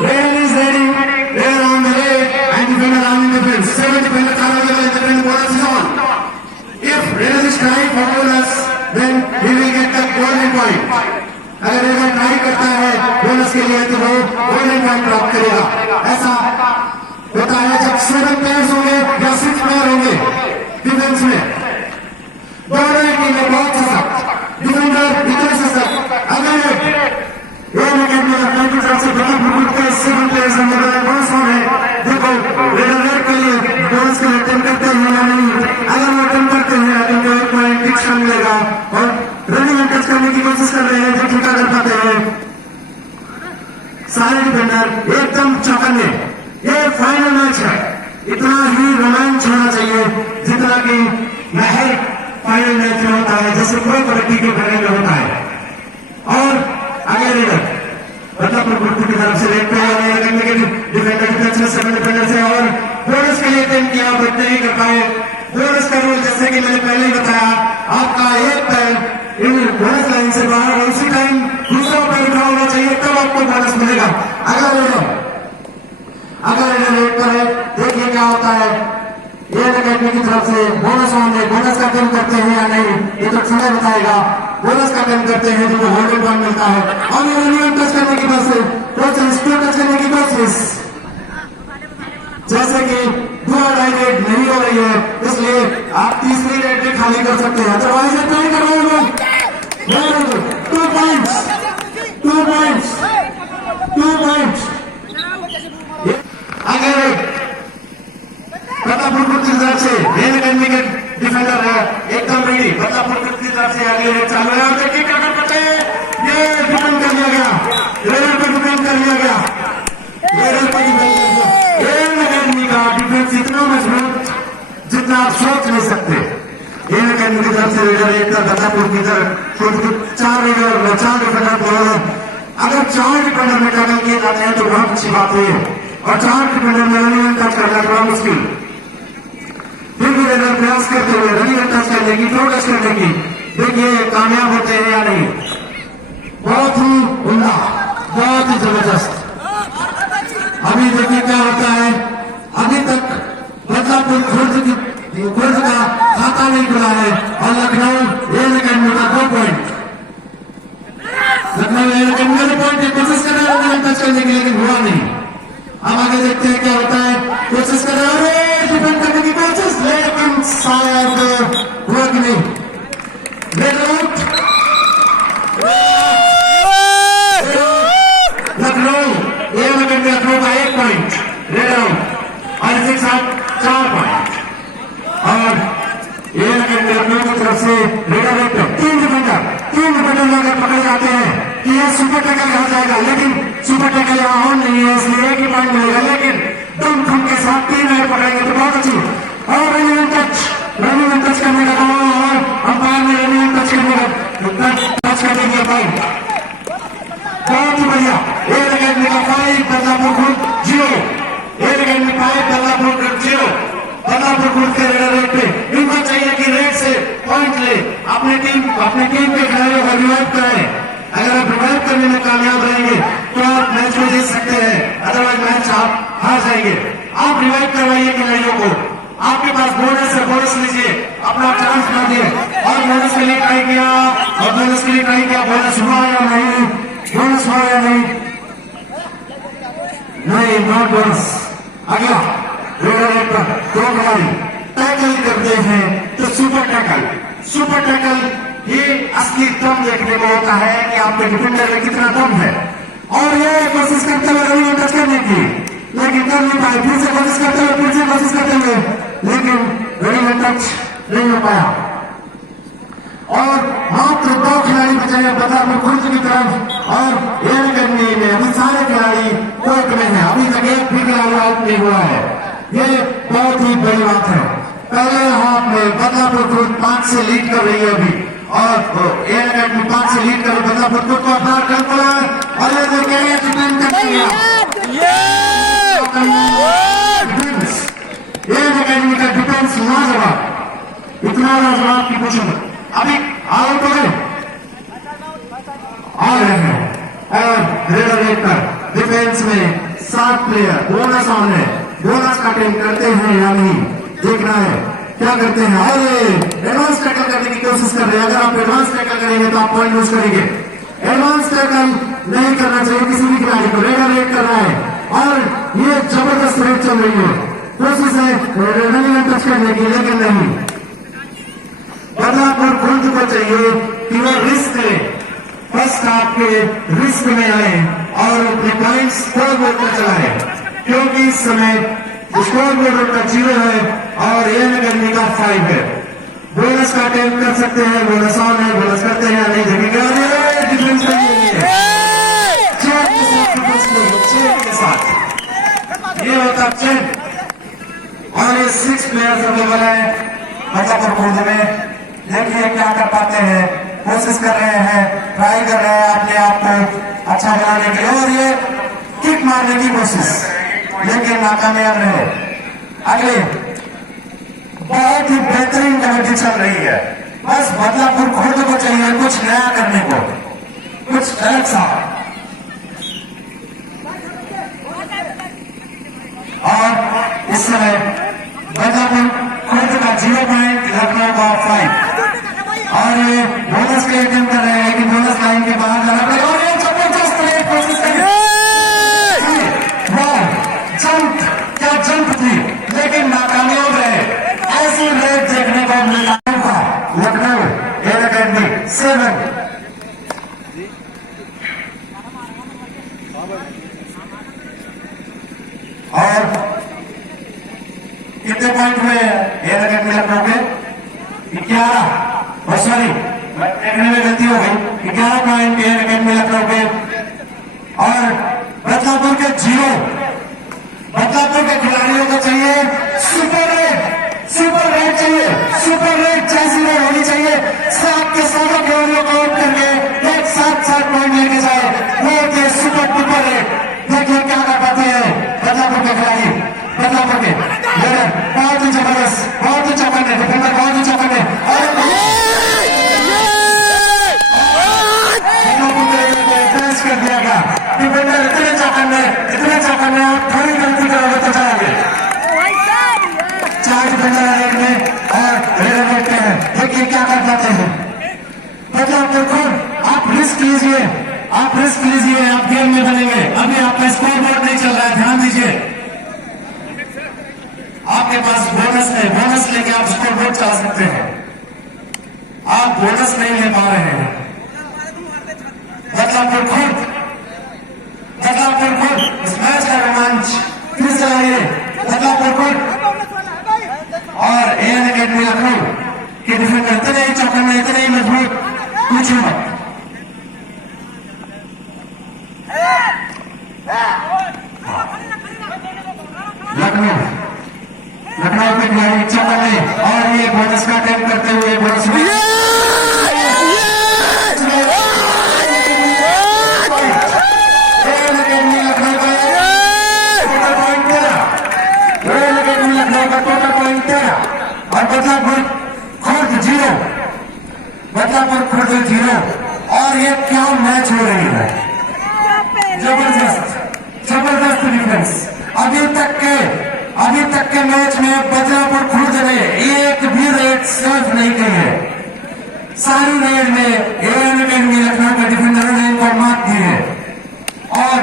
Rail is ready. Rail on the way. And defender on the defense. 7 defenders are available. The defense bonus is on. If Rail is trying for bonus, then he will get the golden point. अगर rail try करता है bonus के लिए तो वो golden point प्राप्त करेगा। ऐसा होता है जब 7 प्लेयर्स होंगे या 6 प्लेयर होंगे डिफेंस में। दोनों ही टीम में बहुत सशक्त डिफेंडर इतने सशक्त। अगर रेल अकेडमी अपने की तरफ से बड़ा ग्रुप के 7 प्लेयर्स बोनस हो रहे देखो रेल के लिए बोनस के लिए अटेम्प्ट करते हैं या नहीं। अगर वो अटेम्प्ट करते हैं तो 1 पॉइंट फिक्स मिलेगा और रनिंग टच करने की कोशिश कर रहे हैं जो ठेका कर पाते हैं। सारे डिफेंडर एकदम चौकन्ने। ये फाइनल मैच है, इतना ही रोमांच होना चाहिए जितना कि महल फाइनल मैच में होता है, जैसे कोई कबड्डी के फाइनल में होता है। और आगे रेडर बदलापुर ग्रुप की तरफ से देखते हैं डिफेंडर डिफेंस में 7 डिफेंडर से और बोनस के लिए अटेम्प्ट किया बट नहीं कर पाए। बोनस का रूल जैसे कि मैंने पहले ही बताया, आपका एक पैर बोनस लाइन से बाहर और उसी टाइम दूसरा पैर उठा होना चाहिए तब आपको बोनस मिलेगा। अगर रेट पर है देखिए क्या होता है। ये अकेडमी की तरफ से बोनस होंगे, बोनस का अटेम्प्ट करते हैं या नहीं ये तो समय बताएगा। बोनस का अटेम्प्ट करते हैं तो गोल्डन पॉइंट मिलता है। और ये रनिंग टच करने की कोशिश टच करने की कोशिश जैसे कि 2 रेड नहीं हो रही है इसलिए आप तीसरी रेड भी खाली कर सकते हैं। अदरवाइज नहीं कर रहे हो 2 पॉइंट्स 2 पॉइंट्स 2 पॉइंट्स। अगर बदलापुर ग्रुप की तरफ से रेल अकेडमी के डिफेंडर है एकदम रेडी। बदलापुर ग्रुप की तरफ से अगले रेड चालू है और देखिए क्या कर पाते हैं। ये डिफेंड कर लिया गया, रेल पर डिफेंड कर लिया गया, रेल पर डिफेंड कर लिया। रेल अकेडमी का डिफेंस इतना मजबूत जितना आप सोच नहीं सकते। रेल अकेडमी की तरफ से रेडर एक बदलापुर की तरफ 4 रेडर 4 डिफेंडर। अगर 4 डिफेंडर में टैकल किए जाते हैं तो बहुत अच्छी बात है और 4 डिफेंडर में रनिंग टच करना थोड़ा मुश्किल। फिर भी रेडर प्रयास करते हुए रनिंग टच करने की, थ्रो टच करने की, देखिए कामयाब होते हैं या नहीं। बहुत ही उम्दा, बहुत ही जबरदस्त। अभी देखिए क्या होता है। अभी तक बदलापुर खुर्द का खाता नहीं खुला है और लखनऊ रेल अकेडमी का 2 पॉइंट। लखनऊ रेल अकेडमी ने पॉइंट की कोशिश कर रहा है टच करने की लेकिन हुआ नहीं। अब आगे देखते हैं क्या होता है। कोशिश कर रहे हैं डिफेंड करने की कोशिश लेकिन शायद हुआ कि नहीं। लखनऊ रेल अकेडमी लखनऊ का 1 पॉइंट रेड आउट और इसके साथ 4 पॉइंट। और रेल अकेडमी लखनऊ की तरफ से रेडर रेट 3 डिफेंडर अगर पकड़े जाते हैं कि ये सुपर टैकल कहा जाएगा लेकिन सुपर टैकल यहाँ ऑन नहीं है इसलिए 1 ही पॉइंट मिलेगा। लेकिन दम खम के साथ 3 रेड पकड़ेंगे तो बहुत अच्छी। और रनिंग टच करने का काम और अंपायर ने रनिंग टच करने की पॉइंट बहुत ही बढ़िया। रेल अकेडमी का 5 Badlapur group 0। Rail academy 5 Badlapur group 0। Badlapur group के रेडर रेट पे इनको चाहिए कि रेड से पॉइंट ले अपनी टीम के खिलाड़ियों को रिवाइव कराएं। अगर आप रिवाइव करने में कामयाब रहेंगे तो आप मैच को जीत सकते हैं, अदरवाइज मैच आप हार जाएंगे। आप रिवाइव करवाइए खिलाड़ियों को। आपके पास बोनस है, बोनस लीजिए, अपना चांस मारिए। और बोनस के लिए ट्राई किया और बोनस के लिए ट्राई किया, बोनस हुआ या नहीं, बोनस हुआ या नहीं, नॉट बोनस। अगला रेडर पर 2 खिलाड़ी टैकल करते हैं तो सुपर टैकल ये असली दम देखने को होता है कि आपके डिफेंडर में कितना दम है। और ये कोशिश करते हुए रनिंग टच करने की लेकिन कर नहीं पाए। फिर से कोशिश करते हुए लेकिन रनिंग टच नहीं हो पाया। और मात्र 2 खिलाड़ी बचे हैं बदलापुर खुर्द की तरफ और रेल अकेडमी में अभी सारे खिलाड़ी कोर्ट में है। अभी तक एक भी खिलाड़ी आउट नहीं हुआ है। ये बहुत ही बड़ी बात है। पहले हाफ में बदलापुर खुर्द 5 से लीड कर रही है अभी और रेल अकेडमी 5 से लीड कर बदलापुर खुर्द को अपना कर पड़ा और ये देखिए डिफेंड कर दिया। रेल अकेडमी का डिफेंस लाजवाब, इतना लाजवाब की पूछो अभी आउट हो गए आ रहे हैं। रेडर वेक्टर डिफेंस में 7 प्लेयर बोनस ऑन है, बोनस का अटेम्प्ट करते हैं या नहीं देखना है, क्या करते हैं। और एडवांस टैकल करने की कोशिश कर रहे हैं, अगर आप एडवांस टैकल करेंगे तो आप पॉइंट लूज करेंगे। एडवांस टैकल नहीं करना चाहिए किसी भी खिलाड़ी को, रेडर वेट कर रहा है और ये जबरदस्त रेट चल रही है, कोशिश है रनिंग टच करने की लेकिन नहीं। बदलापुर खुद को चाहिए कि वो रिस्क ले, फर्स्ट हाफ के रिस्क में आए और अपने पॉइंट्स स्कोर बोर्ड पर चलाए, क्योंकि इस समय स्कोर बोर्ड का 0 है और एन अकेडमी का 5 है। बोनस का अटेम्प्ट कर सकते हैं, बोनस ऑन है, बोनस करते हैं या नहीं देखेंगे। डिफेंस के साथ ये होता चेक और ये 6 प्लेयर्स अवेलेबल है बदलापुर खुर्द में। देखिए क्या कर पाते हैं, कोशिश कर रहे हैं, ट्राई कर रहे हैं अपने आप को अच्छा बनाने की और ये किक मारने की कोशिश, लेकिन नाकामयाब रहे। अगले बहुत ही बेहतरीन कबड्डी चल रही है, बस बदलापुर खुर्द को चाहिए कुछ नया करने को, कुछ अलग सा। और इस समय बदलापुर खुर्द का 0 पॉइंट, लखनऊ का 5 और ये बोनस के अटेम्प्ट कर रहे हैं, लेकिन बोनस लाइन के बाहर जाना पड़ेगा और ये जबरदस्त कोशिश करेंगे। जंप, क्या जंप थी, लेकिन नाकामयाब रहे। ऐसी रेट देखने को मिला लखनऊ एन अकेडमी 7। और कितने पॉइंट हुए एन अकेडमी लखनऊ के? 11। सॉरी, देखने में गलती हो गई, 11 पॉइंट एन अकेडमी लखनऊ के और बदलापुर के 0। बदलापुर के खिलाड़ियों को चाहिए सुपर रेट चाहिए, सुपर रेट जैसी रेट होनी चाहिए। 7 के 7 खिलाड़ियों को आउट करके एक 7 पॉइंट लेके जाए, वो होते सुपर डुपर रेट। देखिए क्या कर पाते हैं बदलापुर के खिलाड़ी, बदलापुर के बहुत ही जबरदस्त, बहुत ही चौकन्ने डिफेंडर, बहुत ही चौकन्ने कर दिया गया। डिफेंडर इतने चौकन्ने आप थोड़ी गलती करोगे तो जाओगे। 4 डिफेंडर रेड में और रेडर देखते हैं, देखिए क्या कर पाते हैं बदलापुर खुद। आप रिस्क लीजिए, आप रिस्क लीजिए, आप गेम में बनेंगे। अभी आपका स्कोर बोर्ड नहीं चल रहा है, ध्यान दीजिए। आपके पास बोनस है, बोनस लेके आप स्कोर बोर्ड चला सकते हैं, आप बोनस नहीं ले पा रहे हैं। बदलापुर खुद इस मैच का रोमांच फिर से आइए। बदलापुर खुद और एन अकेडमी लखनऊ के डिफेंडर इतने ही चौकन्ने, इतने ही मजबूत, पूछिए मत। लखनऊ के खिलाड़ी चौकन्ने और ये बोनस का अटेम्प्ट करते हुए बोनस और बदलापुर खुर्द 0। बदलापुर खुर्द 0 और ये क्या मैच हो रही है, जबरदस्त डिफेंस। अभी तक के मैच में बदलापुर खुर्द ने एक भी रेड सर्व नहीं की है। सारी रेड में एन अकेडमी लखनऊ के डिफेंडरों ने इनको मात दी है और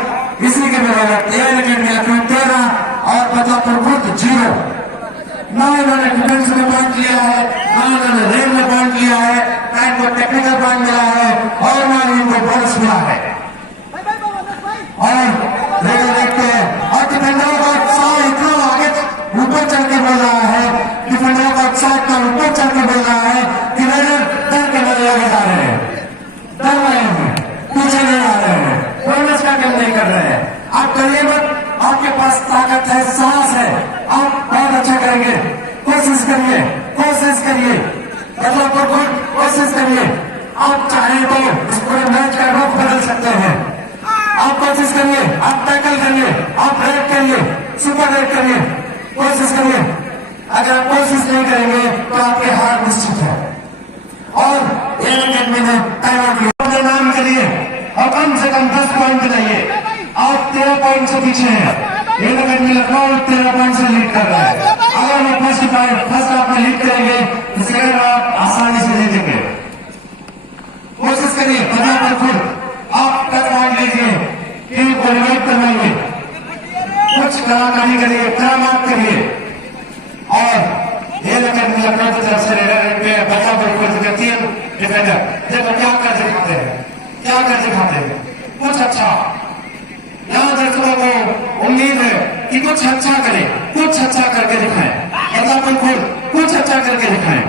इसी के बदौलत एन अकेडमी लखनऊ 13 और बदलापुर खुर्द 0। ना इन्होंने डिफेंस में पॉइंट लिया है, ना इन्होंने रेल में पॉइंट लिया है, ना इनको टेक्निकल पॉइंट मिला है और ना इनको बोनस मिला है। और रेल देखते हैं और डिफेंडरों का उत्साह इतना आगे ऊपर चढ़ के बोल रहा है, डिफेंडरों का उत्साह इतना ऊपर चढ़ के बोल रहा है कि रेडर डर के बदले आगे जा रहे हैं, डर रहे हैं, पीछे नहीं आ रहे हैं, बोनस का काम नहीं कर रहे हैं। आप करिए मत, आपके पास ताकत है, साहस है, आप बहुत अच्छा करेंगे। कोशिश करिए बदलापुर को कोशिश करिए। आप चाहें तो इस पूरे मैच का रुख बदल सकते हैं। आप कोशिश करिए, आप टैकल करिए, आप रेड करिए, सुपर रेड करिए, कोशिश करिए। अगर आप कोशिश नहीं करेंगे तो आपकी हार निश्चित है। और एन अकेडमी ने टाइम आउट लिया नाम के लिए और कम से कम 10 पॉइंट लाइए। आप 13 पॉइंट से पीछे हैं। ये अकेडमी लखनऊ 13 पॉइंट से लीड कर रहा है। अगर वो फर्स्ट हाफ में लीड करेंगे तो सेकंड हाफ आसानी से जीतेंगे। कोशिश करिए बदला पर खुद आप टच पॉइंट लीजिए, टीम को रिवाइव करवाइए, कुछ कलाकारी करिए, करामात करिए। और ये अकेडमी लखनऊ की तरफ से बदला पर खुद के 3 डिफेंडर देखो क्या कर दिखाते हैं, क्या कर दिखाते हैं, कुछ अच्छा। यहाँ दर्शकों को उम्मीद है कि कुछ अच्छा करें, कुछ अच्छा करके दिखाएं। मतलब बिल्कुल कुछ अच्छा करके दिखाएं।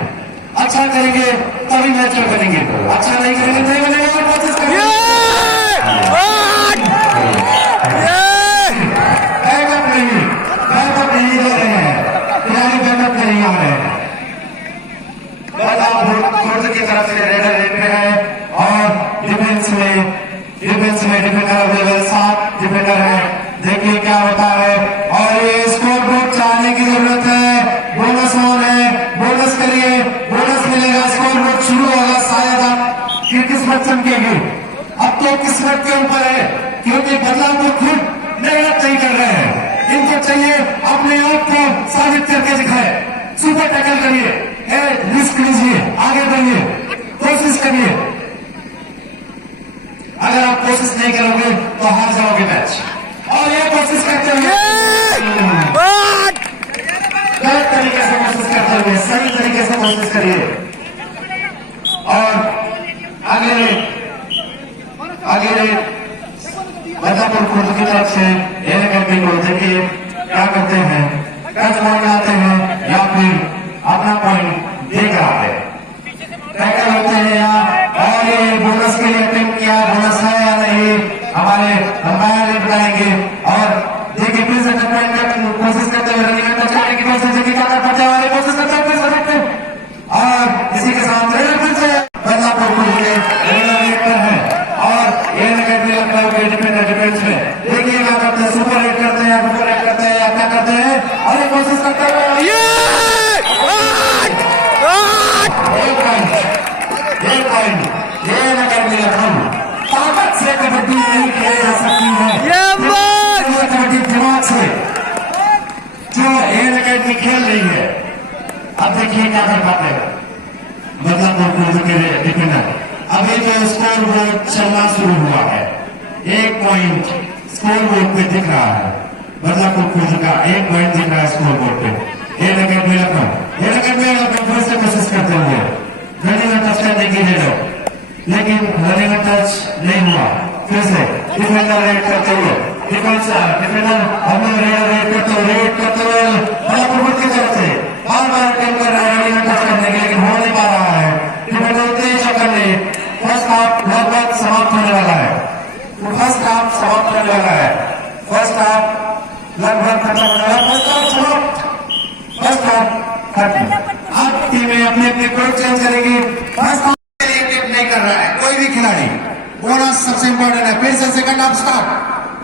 अच्छा करेंगे तभी मैच में बनेंगे, अच्छा नहीं करेंगे नहीं बनेगा। और कोशिश करेंगे बैकअप नहीं ले रहे हैं, खिलाड़ी बैकअप नहीं आ रहे हैं। खुद की तरफ से रेडर रेट पे है और डिफेंस में डिफेंडर लेवल 7 डिफेंडर है। देखिए क्या होता है। और ये स्कोर बोर्ड चाहने की जरूरत है। बोनस ऑन है, बोनस करिए, बोनस मिलेगा। स्कोर बोर्ड शुरू होगा, शायद आपकी किस्मत चमकेगी। अब तो किस्मत के ऊपर है, क्योंकि बदलाव को खुद मेहनत नहीं कर रहे हैं। इनको चाहिए अपने आप को साबित करके दिखाए। सुपर टैकल करिए, रिस्क लीजिए, आगे बढ़िए, कोशिश करिए। अगर आप कोशिश नहीं करोगे तो हार जाओगे मैच। और ये कोशिश करते हुए गलत तरीके से कोशिश करते हुए सही तरीके से कोशिश करिए। और आगे बदलापुर खुद की तरफ से ये करके को देखिए क्या करते हैं, टच पॉइंट आते हैं या फिर अपना पॉइंट देख रहा है। टैकल होते हैं यहाँ। और ये बोनस के लिए अटेम्प्ट किया, बोनस है या नहीं हमारे अंपायर बताएंगे। और देखिए फिर से कोशिश करते हुए रनिंग टच करने की कोशिश की करते वाले कोशिश करते हैं। और इसी के साथ फिर से बदलापुर खुद के रेट पर है और ये अकेडमी लखनऊ के डिफेंडर डिफेंस में देखिए क्या करते हैं, सुपर रेट करते हैं, सुपर रेट करते हैं या क्या करते हैं। और ये कोशिश करते हुए ये अकेडमी लखनऊ ताकत से कबड्डी नहीं खेली जा सकती है, कबड्डी दिमाग से जो ये अकेडमी खेल रही है। अब देखिए क्या कर पाते हैं बदलापुर के डिफेंडर। अभी जो स्कोर बोर्ड चलना शुरू हुआ है, 1 पॉइंट स्कोर बोर्ड पे दिख रहा है। बदलापुर खुद का 1 पॉइंट दिख रहा है स्कोर बोर्ड पे। ये अकेडमी लखनऊ फिर से कोशिश करते हुए रनिंग टच करने की जगह, लेकिन रनिंग टच नहीं हुआ। फिर से डिफेंडर रेड करते हुए डिफेंडर हमें रेड करते हुए बदलापुर की तरफ से बार अटेम्प्ट कर रहा है रनिंग टच करने के, लेकिन हो नहीं पा रहा है। डिफेंडर उतने चक्कर में फर्स्ट हाफ लगभग समाप्त होने वाला है। फर्स्ट हाफ समाप्त होने वाला है। फर्स्ट हाफ लगभग खत्म होने वाला है। फर्स्ट हाफ खत्म। अब टीमें अपने अपने कोच चेंज करेगी। फर्स्ट हाफ नहीं कर रहा है कोई भी खिलाड़ी। बोनस सबसे इंपॉर्टेंट है। फिर से second half start.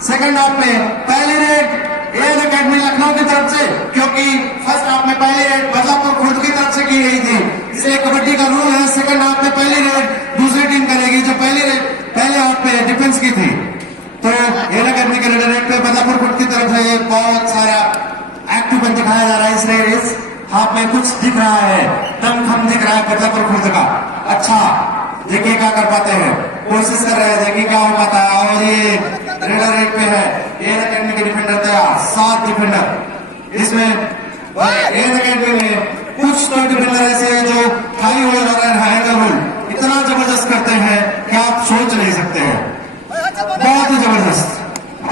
Second half में पहली रेड एयर अकेडमी लखनऊ की तरफ से, क्योंकि फर्स्ट हाफ में पहली रेड बदलापुर खुद की तरफ से की गई थी, इसलिए कबड्डी का रूल है सेकंड हाफ में पहली रेड दूसरी टीम करेगी जो पहले हाफ पे डिफेंस की थी। तो एयर अकेडमी के रेड पे बदलापुर खुद की तरफ से बहुत सारा एक्टिव दिखाया जा रहा है। इस हाफ में कुछ दिख रहा है, दमखम दिख रहा है बदलापुर खुद का। अच्छा देखिए क्या कर पाते हैं, कोशिश कर रहे हैं, देखिए क्या हो पाता है। और ये रेडर रेट पे है एयर अकेडमी के डिफेंडर तैयार, 7 डिफेंडर। इसमें एयर अकेडमी में कुछ तो डिफेंडर ऐसे हैं जो हाई होल्ड और हैंडल होल्ड इतना जबरदस्त करते हैं कि आप सोच नहीं सकते हैं, बहुत ही जबरदस्त।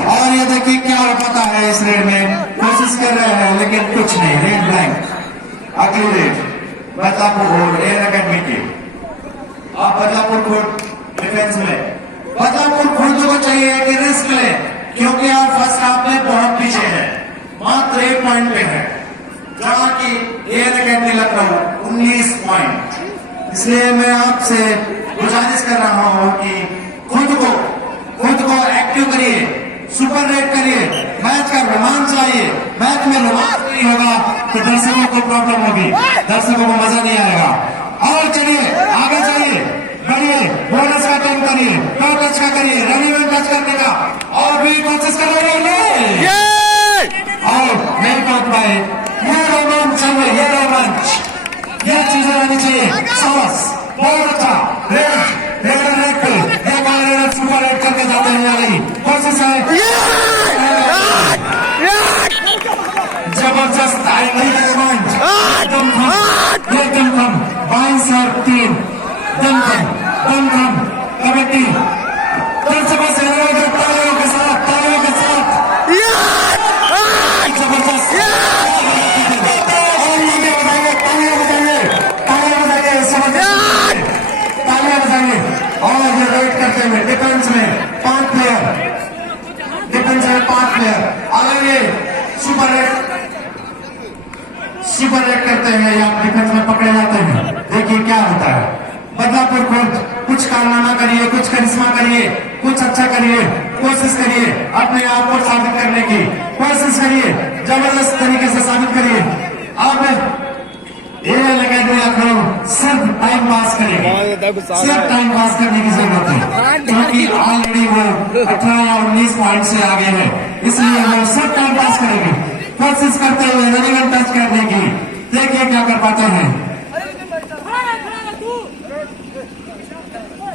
और ये देखिए क्या हो पाता है इस रेड में, कोशिश कर रहे हैं लेकिन कुछ नहीं, रेड ब्लैंक। अगली रेड बदलापुर एयर अकेडमी की। आप बदलापुर खुद डिफेंस में, बदलापुर खुद को चाहिए कि रिस्क ले, क्योंकि आप फर्स्ट हाफ में बहुत पीछे हैं, मात्र 1 पॉइंट पे है, जहां की एयर अकेडमी लखनऊ 19 पॉइंट। इसलिए मैं आपसे गुजारिश कर रहा हूं कि खुद को एक्टिव करिए, सुपर रेट करिए, मैच का रोमांच लाइए। मैच में रोमांच नहीं होगा तो दर्शकों को प्रॉब्लम होगी, दर्शकों को मजा नहीं आएगा। और चलिए आगे चलिए। करिए, बोनस का टाइम करिए, दो टच का करिए, रनिंग टच करने का और भी कोशिश कर रहे हैं और नहीं पहुंच पाए। ये रोमांच चाहिए, ये रोमांच, ये चीजें आनी चाहिए। साहस बहुत अच्छा रेड पे ये सुपर रेड करके जाते हैं या नहीं, कोशिश है जबरदस्त रोमांच, एकदम 22 और 3 दम कबड्डी तालियों के साथ जबरदस्त तालियां बजाइए। और ये रेड करते हुए डिफेंस में 5 प्लेयर आगे सुपर रेड करते हैं या डिफेंस में पकड़े जाते हैं। देखिए क्या होता है। बदलापुर खुद कुछ कारनामा करिए, कुछ करिश्मा करिए, कुछ अच्छा करिए, कोशिश करिए अपने आप को साबित करने की कोशिश करिए, जबरदस्त तरीके से साबित करिए। अब एएल अकेडमी लखनऊ सिर्फ टाइम पास करेगी, सिर्फ टाइम पास करने की जरूरत है क्योंकि ऑलरेडी वो 18 या 19 पॉइंट से आगे है, इसलिए वो सिर्फ टाइम पास करेगी। कोशिश करते हुए रनिंग टच करने की, देखिए क्या कर पाते हैं।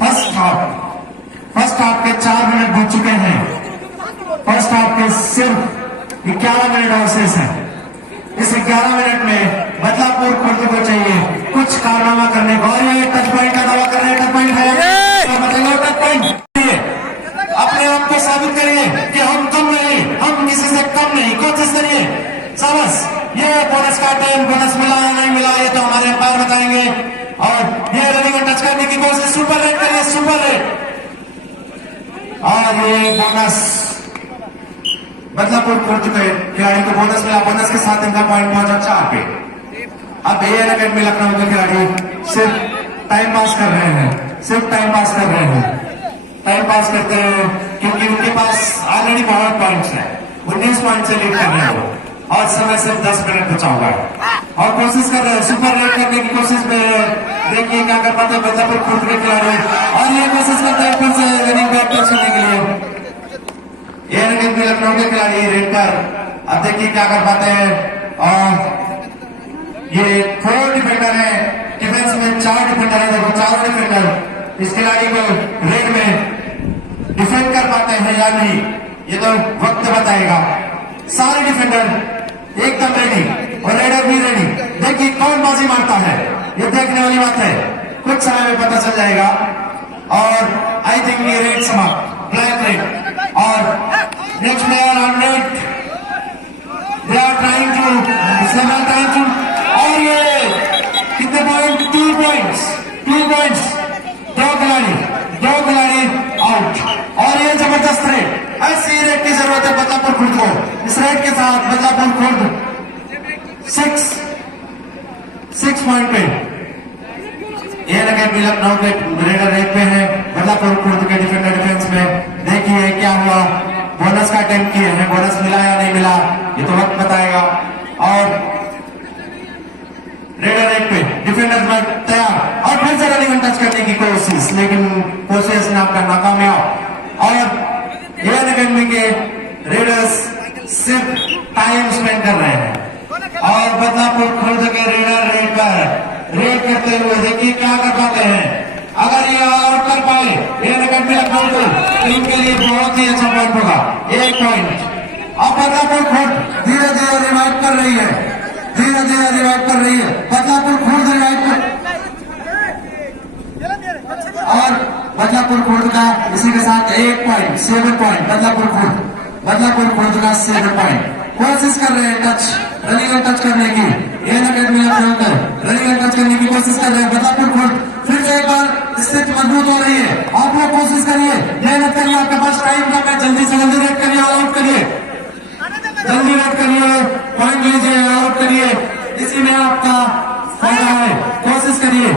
फर्स्ट हाफ के 4 मिनट बीत चुके हैं। फर्स्ट हाफ के सिर्फ 11 मिनट और शेष है। इस 11 मिनट में बदलापुर खुद को चाहिए कुछ कारनामा करने को। और ये टच पॉइंट का दावा कर रहे हैं, टच पॉइंट है तो बताइए टच पॉइंट। अपने आप को साबित करिए कि हम कम नहीं, हम किसी से कम नहीं, कोशिश करिए। शाबाश, ये बोनस का टाइम, बोनस मिला या नहीं मिला ये तो हमारे अंपायर बताएंगे। और ये रनिंग टच करने की कोशिश, सुपर रेड करिए, सुपर रेड। और ये बोनस बदलापुर खुद के खिलाड़ी को बोनस मिला, बोनस के साथ इनका पॉइंट पहुंचा 4 पे। अब एएल अकेडमी लखनऊ के खिलाड़ी सिर्फ टाइम पास कर रहे हैं, सिर्फ टाइम पास कर रहे हैं, टाइम पास करते हैं क्योंकि उनके पास ऑलरेडी बहुत पॉइंट्स हैं। 19 पॉइंट से लीड कर रहे हैं वो और समय सिर्फ 10 मिनट बचा हुआ है और कोशिश कर रहे हैं सुपर रेड करने की कोशिश में। देखिए क्या कर पाते हैं बदलापुर खुद के खिलाड़ी और ये कोशिश करते हैं फिर से रनिंग बैक टच करने के लिए। एएल अकेडमी लखनऊ के खिलाड़ी रेड पर, अब देखिए क्या कर पाते हैं। और ये 4 डिफेंडर है, डिफेंस में 4 डिफेंडर है, देखो 4 डिफेंडर इस खिलाड़ी को रेड में डिफेंड कर पाते हैं या नहीं ये तो वक्त बताएगा। सारे डिफेंडर एकदम रेडी और रेडर भी रेडी। देखिए कौन बाजी मारता है, ये देखने वाली बात है, कुछ समय में पता चल जाएगा। और आई थिंक ये रेड समाप्त, ब्लैक रेड। और next player on raid, they are trying to और ये कितने पॉइंट, 2 पॉइंट्स, 2 पॉइंट्स, 2 खिलाड़ी आउट। और ये जबरदस्त रेड, ऐसी रेड की जरूरत है बदलापुर खुद को। इस रेड के साथ बदलापुर खुद 6 पॉइंट पे, एएल अकेडमी लखनऊ के रेडर रेड पे है, बदलापुर खुद के डिफेंडर डिफेंस में। देखिए क्या हुआ, बोनस का अटेम्प्ट किए हैं, बोनस मिला या नहीं मिला ये तो वक्त बताएगा। और रेडर रेड पे डिफेंडर में तैयार और फिर से रनिंग टच करने की कोशिश, लेकिन कोशिश नाम नाकामयाब। और एएल अकेडमी के रेडर्स सिर्फ टाइम स्पेंड कर रहे हैं और बदलापुर खुद के रेडर रेड पर रेड करते हुए देखिए क्या कर पाते हैं। अगर ये आउट कर पाए एएल अकेडमी लखनऊ को टीम के लिए बहुत ही अच्छा पॉइंट होगा, 1 पॉइंट। अब बदलापुर खुद धीरे धीरे रिवाइव कर रही है, धीरे धीरे रिवाइव कर रही है, बदलापुर खुद रिवाइव कर और बदलापुर खुद का इसी के साथ 1 पॉइंट, 7 पॉइंट। बदलापुर खुद का 7 पॉइंट। कोशिश कर रहे हैं टच, रनिंग टच करने की, एएल अकेडमी लखनऊ कर रनिंग टच करने की कोशिश कर रहे हैं। बदलापुर खुद फिर से एक बार स्थिति मजबूत हो रही है। आप लोग कोशिश करिए, मेहनत करिए, आपके पास टाइम कम है, जल्दी से जल्दी रेड करिए, आउट करिए, जल्दी रेड करिए, पॉइंट लीजिए, आउट करिए, इसी में आपका फायदा है। कोशिश करिए,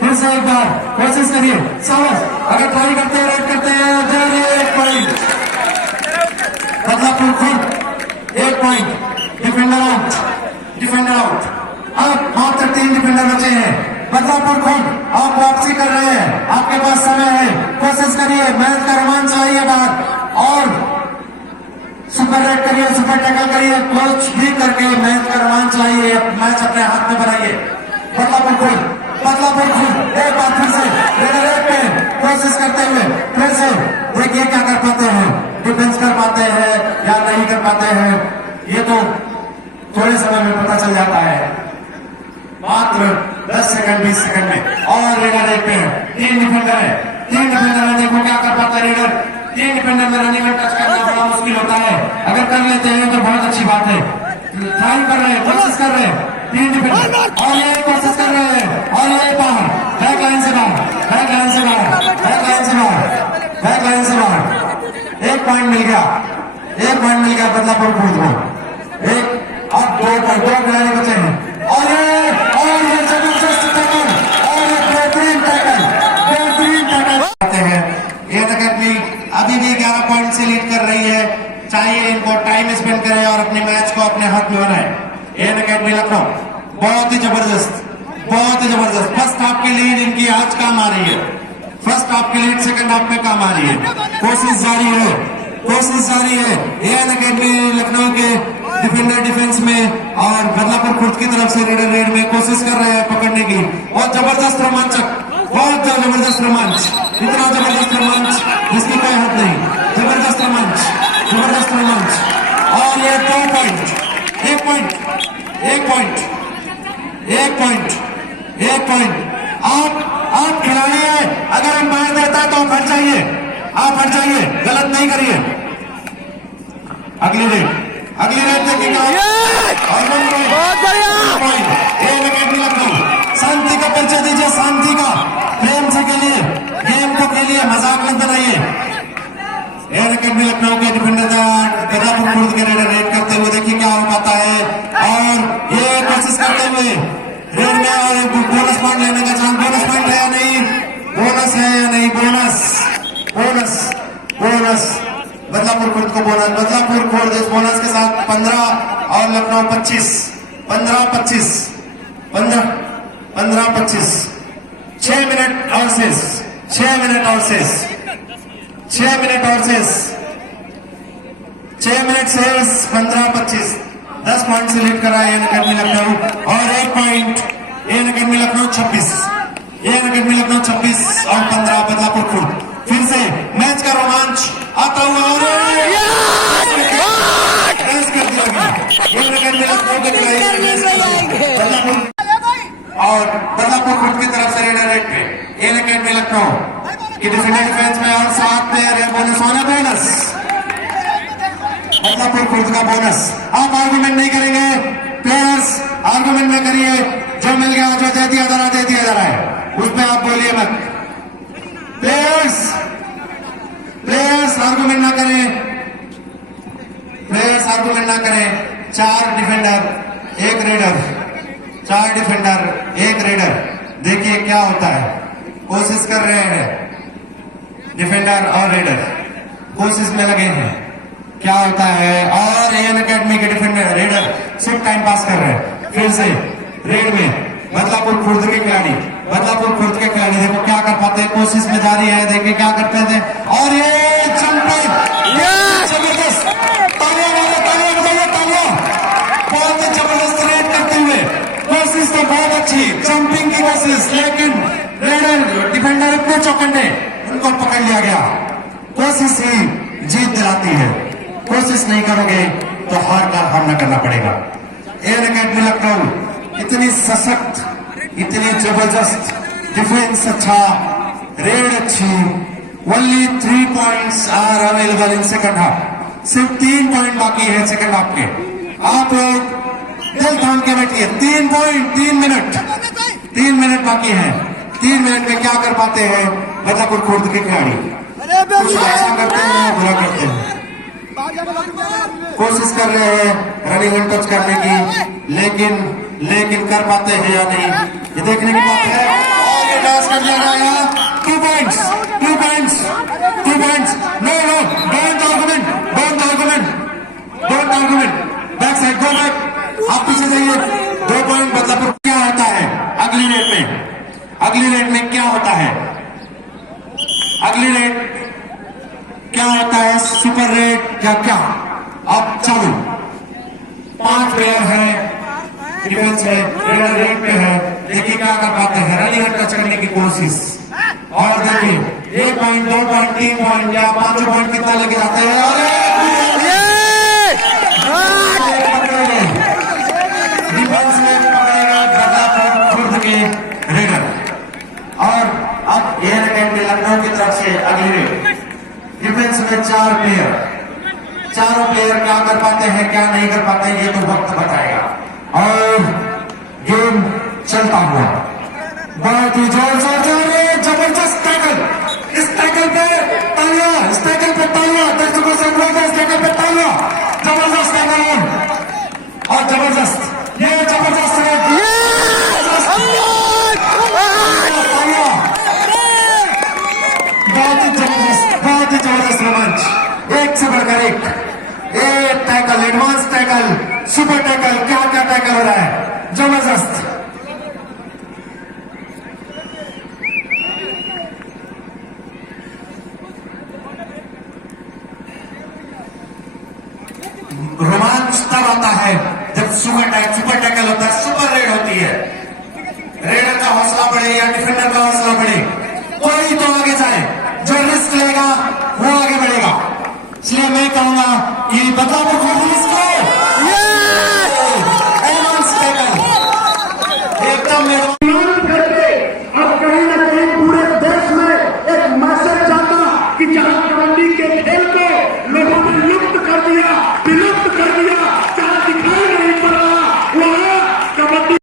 फिर से एक बार कोशिश करिए, शाबाश। अगर ट्राई करते हैं, रेड करते हैं, 1 पॉइंट बदलापुर खुद, 1 पॉइंट। Defender out. अब मात्र 3 डिफेंडर बचे हैं, बदलापुर खुद आप वापसी कर रहे हैं, आपके पास समय है, कोशिश करिए, मैच का रोमांच आइए बाहर और सुपर रेड करिए, सुपर टैकल करिए, कोच भी करके मैच का रोमांच लाइए, मैच अपने हाथ में बनाइए। बदलापुर खुद एक बार फिर से रेड पे कोशिश करते हुए फिर से देखिए क्या कर पाते हैं, डिफेंस कर पाते हैं या नहीं कर पाते हैं, ये तो थोड़े समय में पता चल जाता है, मात्र 10 सेकंड 20 सेकंड में। और रेडर देखते हैं, 3 डिफेंडर है, देखो क्या कर पाता है रेडर। 3 डिफेंडर में रनिंग में टच करना बड़ा मुश्किल होता है, अगर कर लेते हैं तो बहुत अच्छी बात है। ट्राई कर रहे हैं, कोशिश कर रहे हैं 3 डिफेंडर, और ये कोशिश कर रहे हैं, और ये बाहर, बैक लाइन से बाहर। 1 पॉइंट मिल गया बदलापुर खुद को। अब 2 खिलाड़ी बचे हैं, और ये जबरदस्त टैकल, और ये बेहतरीन टैकल आते हैं। एन अकेडमी अभी भी 11 पॉइंट से लीड कर रही है, चाहिए इनको टाइम स्पेंड करें और अपने मैच को अपने हाथ में बनाए। एन अकेडमी लखनऊ बहुत ही जबरदस्त फर्स्ट हाफ की लीड इनकी आज काम आ रही है, फर्स्ट हाफ की लीड सेकंड हाफ में काम आ रही है। कोशिश जारी है एन अकेडमी लखनऊ के डिफेंडर डिफेंस में और बदलापुर खुद की तरफ से रेडर रेड में कोशिश कर रहे हैं पकड़ने की। बहुत जबरदस्त रोमांच, इतना जबरदस्त रोमांच जिसकी कोई हद नहीं, जबरदस्त रोमांच। और ये 2 पॉइंट, 1 पॉइंट। आप खिलाड़ी है, अगर हम मार देता है तो आप हट जाइए, गलत नहीं करिए। अगली रेड देखिएगा, बहुत बढ़िया अकेडमी लखनऊ। शांति का परिचय दीजिए, शांति का, प्रेम से खेलिए, गेम को खेलिए, मजाक मत बनाइए। एन अकेडमी लखनऊ के डिफेंडर बदलापुर खुद के रेड करते हुए देखिए क्या हो पाता है, और ये कोशिश करते हुए रेड में और बोनस पॉइंट लेने का चांस, बोनस पॉइंट है या नहीं, बोनस है या नहीं, बोनस बदलापुर खुद को बोनस, बदलापुर खुद इस बोनस के साथ 15 और लखनऊ 25, 15-25, 15-25। 6 मिनट और शेष, 6 मिनट और शेष, 15-25, 10 पॉइंट से लीड कर रहा है एन अकेडमी लखनऊ, और 1 पॉइंट एन अकेडमी लखनऊ 26, और 15 बदलापुर खुद। फिर से मैच का रोमांच आता हुआ, और रेस कर दिया गया एन अकेडमी लखनऊ के खिलाड़ी और बदलापुर खुद की तरफ से रेडर रेड पे एन अकेडमी लखनऊ की डिफेंस में, और 7 प्लेयर बोनस होना, बदलापुर खुद का बोनस। आप आर्गुमेंट नहीं करेंगे प्लेयर्स, आर्गुमेंट में करिए, जो मिल गया, जो दे दिया जा रहा है उस पर आप बोलिए मत। प्लेयर्स आर्गुमेंट ना करें, 4 डिफेंडर 1 रेडर, देखिए क्या होता है। कोशिश कर रहे हैं डिफेंडर और रेडर, कोशिश में लगे हैं, क्या होता है। और एन अकेडमी के डिफेंडर रेडर सिर्फ टाइम पास कर रहे हैं। फिर से रेड में बदलापुर खुर्द के खिलाड़ी देखो क्या कर पाते हैं, कोशिश में जारी है, देखिए क्या करते थे, और ये जंपिंग जबरदस्त, तालियां, बहुत ही जबरदस्त रेड करते हुए, कोशिश तो बहुत अच्छी, जंपिंग की कोशिश, लेकिन रेडर डिफेंडर इतने चौकन्ने, उनको पकड़ लिया गया। कोशिश ही जीत दिलाती है, कोशिश नहीं करोगे तो हार का सामना करना पड़ेगा। एन अकेडमी लखनऊ इतनी सशक्त, इतनी जबरदस्त, डिफेंस अच्छा, रेड अच्छी, only 3 points are available in second half, सिर्फ 3 पॉइंट बाकी है सेकंड हाफ के। आप लोग दिल थाम के बैठिए, 3 पॉइंट, 3 मिनट बाकी है। 3 मिनट में क्या कर पाते हैं बदलापुर खुर्द के खिलाड़ी, कुछ अच्छा करते हैं, बुरा करते हैं, कोशिश कर रहे हैं रनिंग एंड टच करने की, लेकिन कर पाते हैं या नहीं, ये देखने की बात है। और ये डांस कर दिया गया, 2 points, no, don't argument, back side, go back, आप पीछे जाइए। 2 पॉइंट बदलापुर। क्या होता है अगली रेड में, अब चालू 5 प्लेयर है डिफेंस है, रेडर रेड पे है। देखिए क्या कर पाते हैं, रनी हट टच करने की कोशिश। और देखिए 1 पॉइंट 2 पॉइंट 3 पॉइंट या 5 पॉइंट कितना लेके जाते हैं। डिफेंस में पकड़ेगा बदलापुर खुर्द के रेडर। और अब एयर अकेडमी लखनऊ की तरफ से अगली रेड। डिफेंस में 4 प्लेयर, चारों प्लेयर क्या कर पाते हैं क्या नहीं कर पाते हैं ये तो वक्त बताएगा। और गेम चलता हुआ बहुत ही जोर से जबरदस्त टैकल। इस टैकल पे तालियां, इस टैकल पे तालियां, दर्शकों से अनुरोध है, इस टैकल पे तालियां। जबरदस्त टैकल और जबरदस्त, ये जबरदस्त है। बहुत ही जबरदस्त रोमांच, एक से बढ़कर एक tackle, advance tackle, super tackle, क्या क्या टैकल हो रहा है, जबरदस्त। रोमांच तब आता है जब सुपर टैकल होता है, सुपर रेड होती है। रेडर का हौसला बढ़े या डिफेंडर का हौसला बढ़े, कोई तो आगे जाए, जो रिस्क लेगा वो आगे बढ़ेगा। इसलिए मैं कहूंगा कि बदलापुर